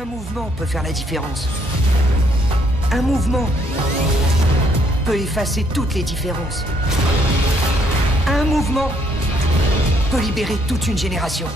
Un mouvement peut faire la différence. Un mouvement peut effacer toutes les différences. Un mouvement peut libérer toute une génération.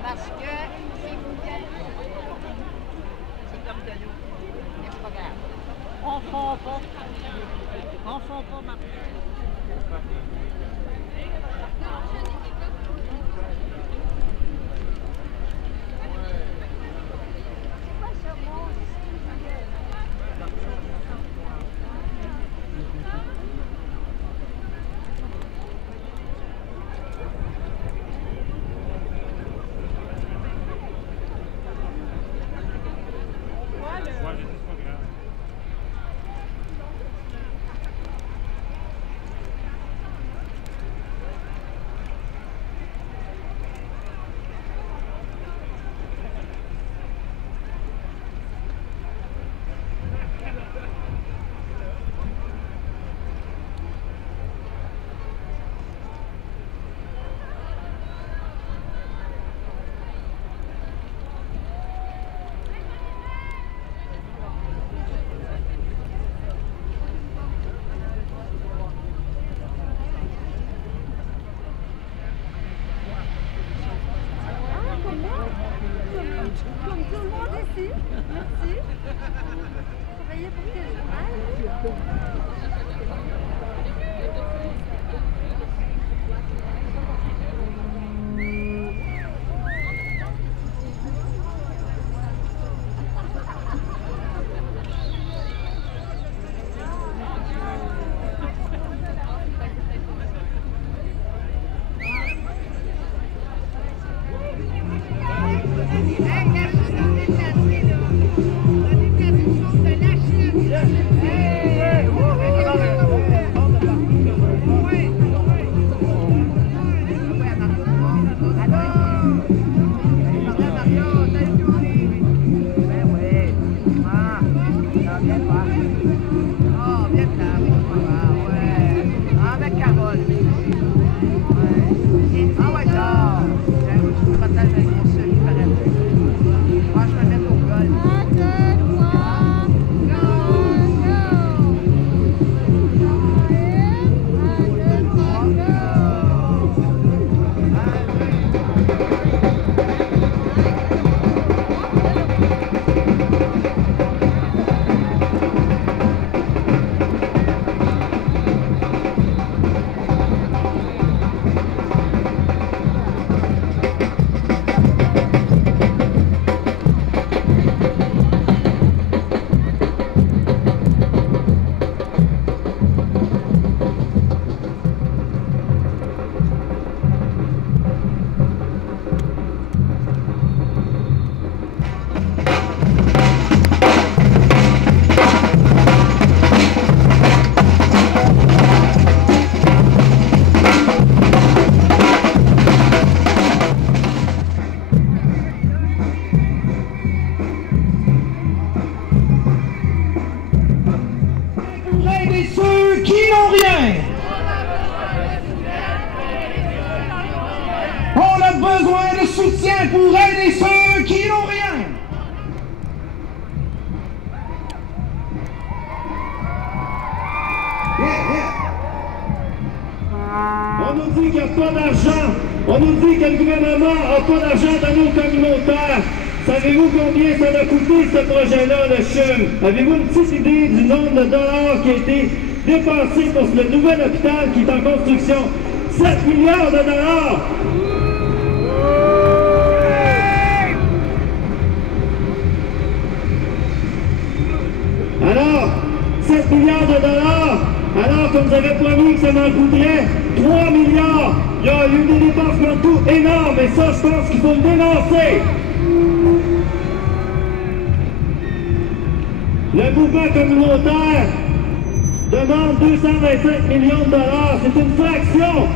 Parce que c'est bouquet. C'est comme de l'eau. C'est pas grave. On fond pas. On fond pas, Marc. Comme tout le monde ici. Merci. Travaillez pour quel journal? On a besoin de soutien pour aider ceux qui n'ont rien. Yeah, yeah. On nous dit qu'il n'y a pas d'argent. On nous dit que le gouvernement n'a pas d'argent dans nos communautaires. Savez-vous combien ça a coûté ce projet-là, le CHUM? Avez-vous une petite idée du nombre de dollars qui a été dépensé pour le nouvel hôpital qui est en construction? 7 milliards de dollars! Alors, 7 milliards de dollars, alors qu'on nous avait promis que ça m'en coûterait 3 milliards. Il y a eu des dépenses partout énormes, et ça, je pense qu'il faut le dénoncer. Le mouvement communautaire demande 225 millions de dollars. C'est une fraction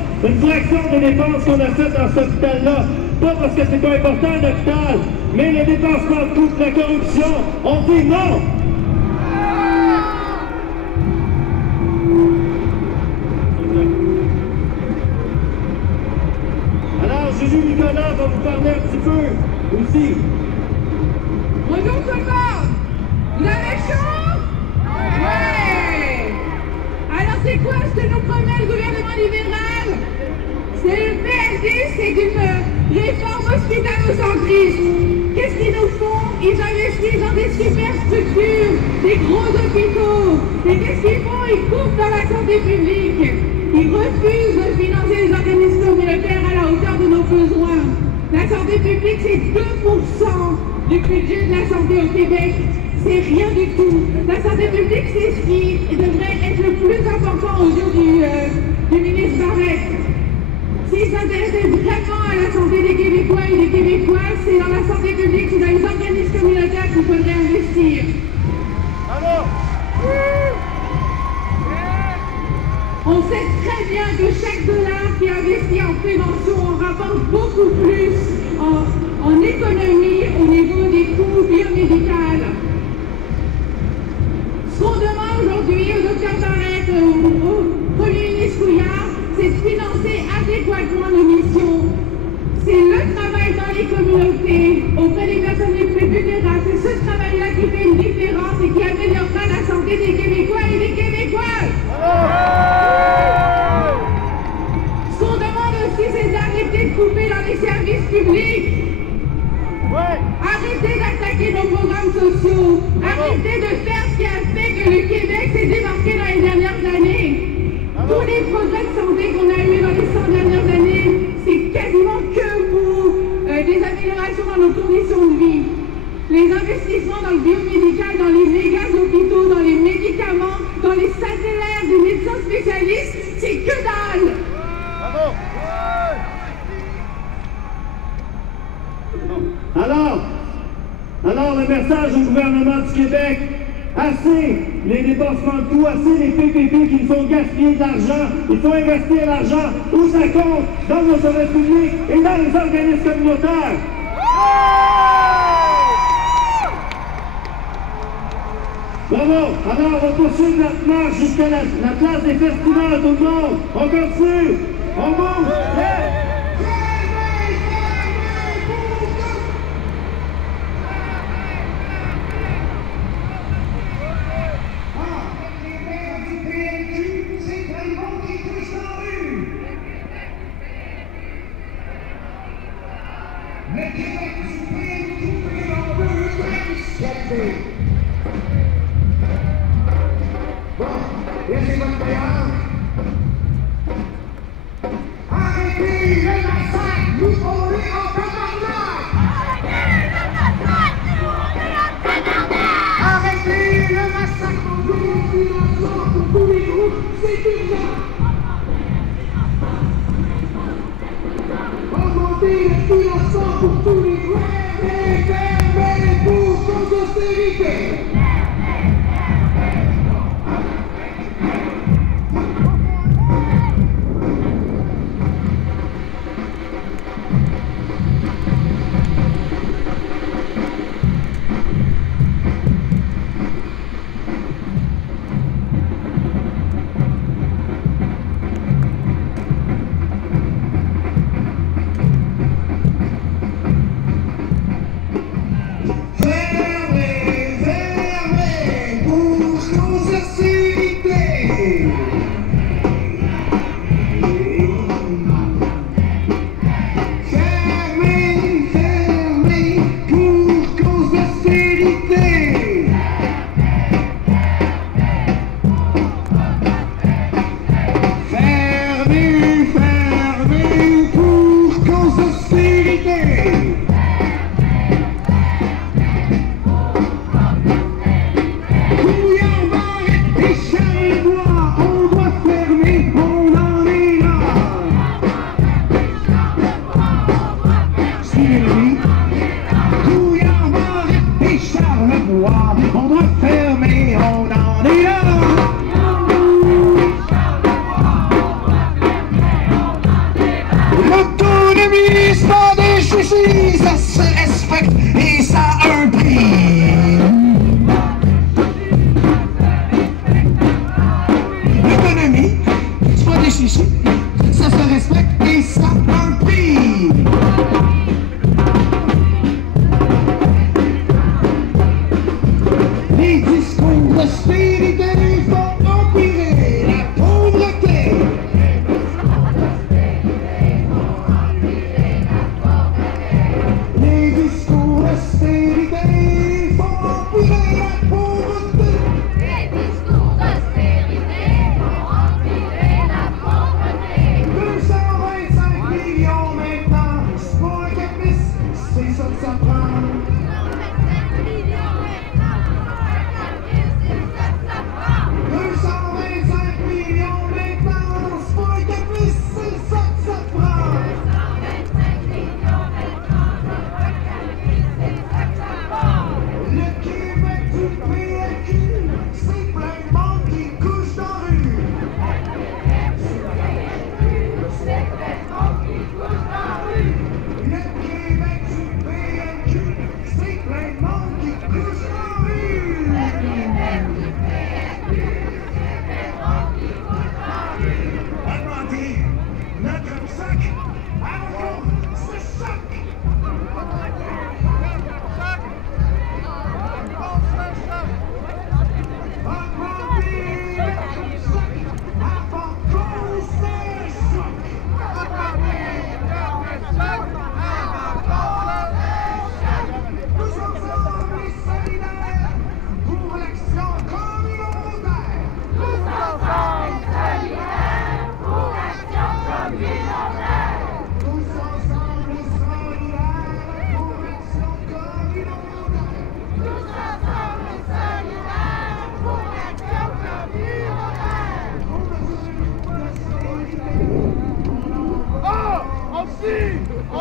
des dépenses qu'on a faites dans cet hôpital-là. Pas parce que c'est pas important un hôpital, mais les dépenses partout, la corruption, on dit non. Alors, Juju Nicolas va vous parler un petit peu aussi. Bonjour tout le monde! Vous avez chaud? Ouais! Alors c'est quoi ce que nous promet le gouvernement libéral? C'est le PSD, c'est une réforme hospitalo-centriste. Qu'est-ce qu'ils nous font? Ils investissent dans des super structures, des gros hôpitaux. Et qu'est-ce qu'ils font? Ils coupent dans la santé publique. Ils refusent de financer les organismes communautaires à la hauteur de nos besoins. La santé publique, c'est 2% du budget de la santé au Québec. C'est rien du tout. La santé publique, c'est ce qui devrait être le plus important aux yeux du ministre Barrette. S'il s'intéressait vraiment à la santé des Québécois et des Québécoises, c'est dans la santé publique, c'est dans les organismes communautaires qu'il faudrait investir. Alors, on sait très bien que chaque dollar qui est investi en prévention en rapporte beaucoup plus en économie au niveau des coûts biomédicaux. Ce qu'on demande aujourd'hui au Dr Barrette, au Premier ministre Couillard, c'est de financer adéquatement nos missions. C'est le travail dans les communautés, auprès des personnes les plus vulnérables. C'est ce travail-là qui fait une différence et qui améliorera la santé des Québécois et des Québécoises. Ce qu'on demande aussi, c'est d'arrêter de couper dans les services publics. Arrêtez d'attaquer nos programmes sociaux. Arrêtez de faire ce qui a fait que le Québec s'est démarqué dans les dernières années. Tous les progrès de santé qu'on a eus dans les 100 dernières années, c'est quasiment que pour des améliorations dans nos conditions de vie. Les investissements dans le biomédical, dans les méga hôpitaux, dans les médicaments, dans les salaires des médecins spécialistes, c'est que dalle. Alors le message au gouvernement du Québec, assez les dépensements de tout, assez les PPP qui nous font gaspiller de l'argent. Il faut investir l'argent où ça compte, dans nos services publics et dans les organismes communautaires. Bravo! Alors on poursuit notre marche jusqu'à la place des festivals, tout le monde. On continue, on bouge. Yeah.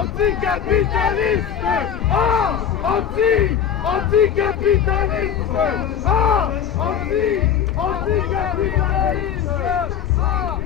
Anticapitaliste! Ah! Anticapitaliste! Ah! Anticapitaliste! Ah!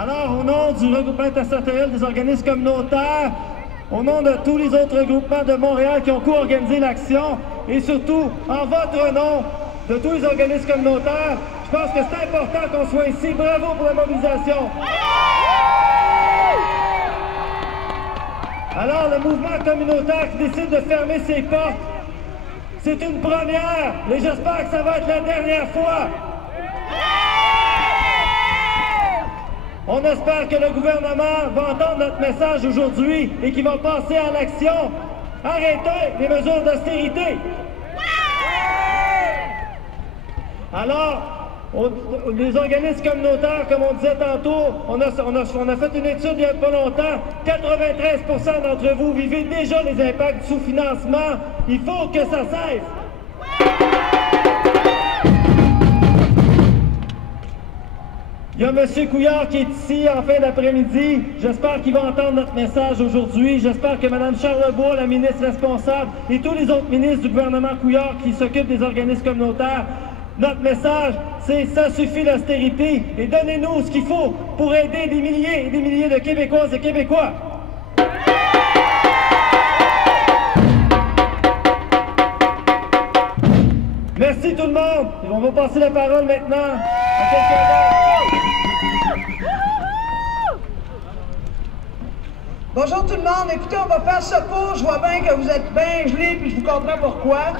Alors, au nom du regroupement interterritorial des organismes communautaires, au nom de tous les autres regroupements de Montréal qui ont co-organisé l'action, et surtout, en votre nom, de tous les organismes communautaires, je pense que c'est important qu'on soit ici. Bravo pour la mobilisation! Alors, le mouvement communautaire qui décide de fermer ses portes, c'est une première, et j'espère que ça va être la dernière fois. On espère que le gouvernement va entendre notre message aujourd'hui et qu'il va passer à l'action. Arrêtez les mesures d'austérité. Alors, les organismes communautaires, comme on disait tantôt, on a fait une étude il n'y a pas longtemps. 93% d'entre vous vivez déjà les impacts du sous-financement. Il faut que ça cesse. Il y a M. Couillard qui est ici en fin d'après-midi. J'espère qu'il va entendre notre message aujourd'hui. J'espère que Mme Charlebois, la ministre responsable, et tous les autres ministres du gouvernement Couillard qui s'occupent des organismes communautaires, notre message, c'est « ça suffit l'austérité » et donnez-nous ce qu'il faut pour aider des milliers et des milliers de Québécoises et Québécois. Merci tout le monde. On va passer la parole maintenant à quelqu'un d'autre. Bonjour tout le monde. Écoutez, on va faire ça court. Je vois bien que vous êtes bien gelés, puis je vous comprends pourquoi.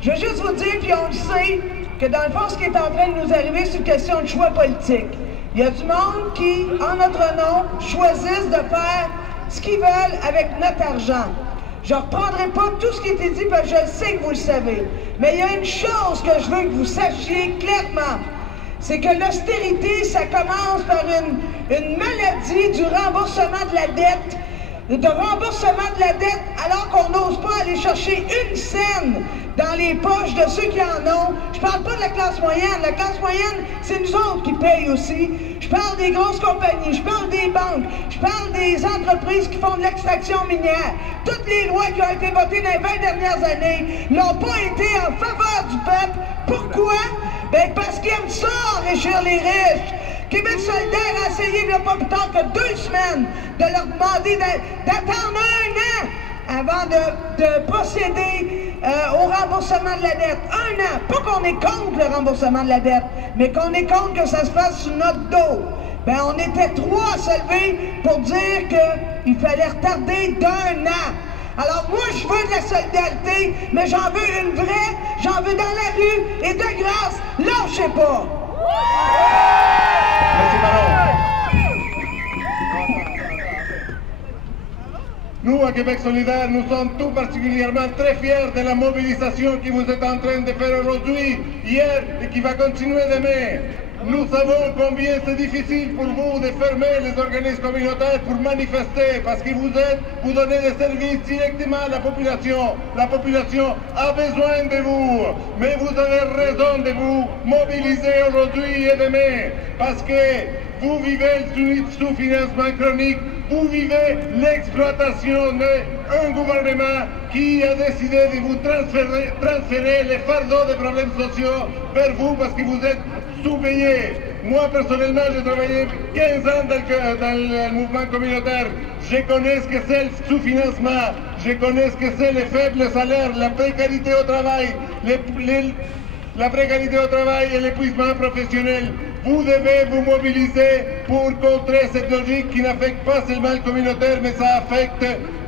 Je veux juste vous dire, puis on le sait, que dans le fond, ce qui est en train de nous arriver, c'est une question de choix politique. Il y a du monde qui, en notre nom, choisissent de faire ce qu'ils veulent avec notre argent. Je ne reprendrai pas tout ce qui a été dit, parce que je sais que vous le savez. Mais il y a une chose que je veux que vous sachiez clairement. C'est que l'austérité, ça commence par une maladie du remboursement de la dette de remboursement de la dette alors qu'on n'ose pas aller chercher une scène dans les poches de ceux qui en ont. Je parle pas de la classe moyenne. La classe moyenne, c'est nous autres qui payent aussi. Je parle des grosses compagnies, je parle des banques, je parle des entreprises qui font de l'extraction minière. Toutes les lois qui ont été votées dans les 20 dernières années n'ont pas été en faveur du peuple. Pourquoi? Ben parce qu'ils aiment ça, enrichir les riches. Québec solidaire a essayé il n'y a pas plus tard que 2 semaines de leur demander d'attendre 1 an avant de procéder au remboursement de la dette. 1 an. Pas qu'on est contre le remboursement de la dette, mais qu'on est contre que ça se fasse sur notre dos. Ben, on était 3 à se lever pour dire qu'il fallait retarder d'1 an. Alors moi, je veux de la solidarité, mais j'en veux une vraie, j'en veux dans la rue, et de grâce, lâchez pas! Merci, Manon. Nous, à Québec solidaire, nous sommes tout particulièrement très fiers de la mobilisation que vous êtes en train de faire aujourd'hui, hier et qui va continuer demain. Nous savons combien c'est difficile pour vous de fermer les organismes communautaires pour manifester, parce que vous donnez des services directement à la population. La population a besoin de vous, mais vous avez raison de vous mobiliser aujourd'hui et demain, parce que vous vivez le sous-financement chronique, vous vivez l'exploitation d'un gouvernement qui a décidé de vous transférer les fardeaux des problèmes sociaux vers vous parce que vous êtes sous-payés. Moi, personnellement, j'ai travaillé 15 ans dans le mouvement communautaire. Je connais ce que c'est le sous-financement, je connais ce que c'est les faibles salaires, la précarité au travail, la précarité au travail et l'épuisement professionnel. Vous devez vous mobiliser pour contrer cette logique qui n'affecte pas seulement le communautaire, mais ça affecte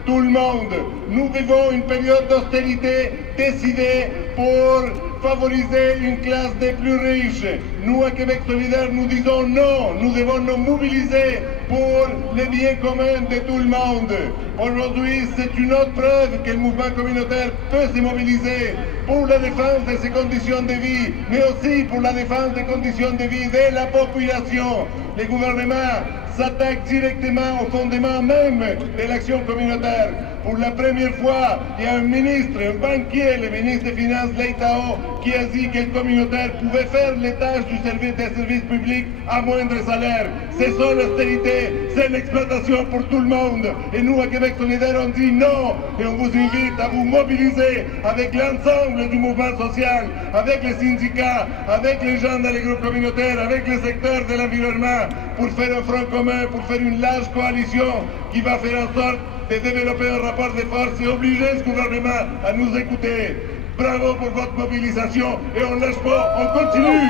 tout le monde. Nous vivons une période d'austérité décidée pour favoriser une classe des plus riches. Nous, à Québec solidaire, nous disons non. Nous devons nous mobiliser pour le bien commun de tout le monde. Aujourd'hui, c'est une autre preuve que le mouvement communautaire peut se mobiliser pour la défense de ses conditions de vie, mais aussi pour la défense des conditions de vie de la population. Les gouvernements s'attaquent directement au fondement même de l'action communautaire. Pour la première fois, il y a un ministre, un banquier, le ministre des Finances, Leitao, qui a dit que le communautaire pouvait faire les tâches des services publics à moindre salaire. C'est ça l'austérité, c'est l'exploitation pour tout le monde. Et nous, à Québec solidaire, on dit non. Et on vous invite à vous mobiliser avec l'ensemble du mouvement social, avec les syndicats, avec les gens dans les groupes communautaires, avec le secteur de l'environnement, pour faire un front commun, pour faire une large coalition qui va faire en sorte de développer un rapport de force et obliger ce gouvernement à nous écouter. Bravo pour votre mobilisation et on ne lâche pas, on continue.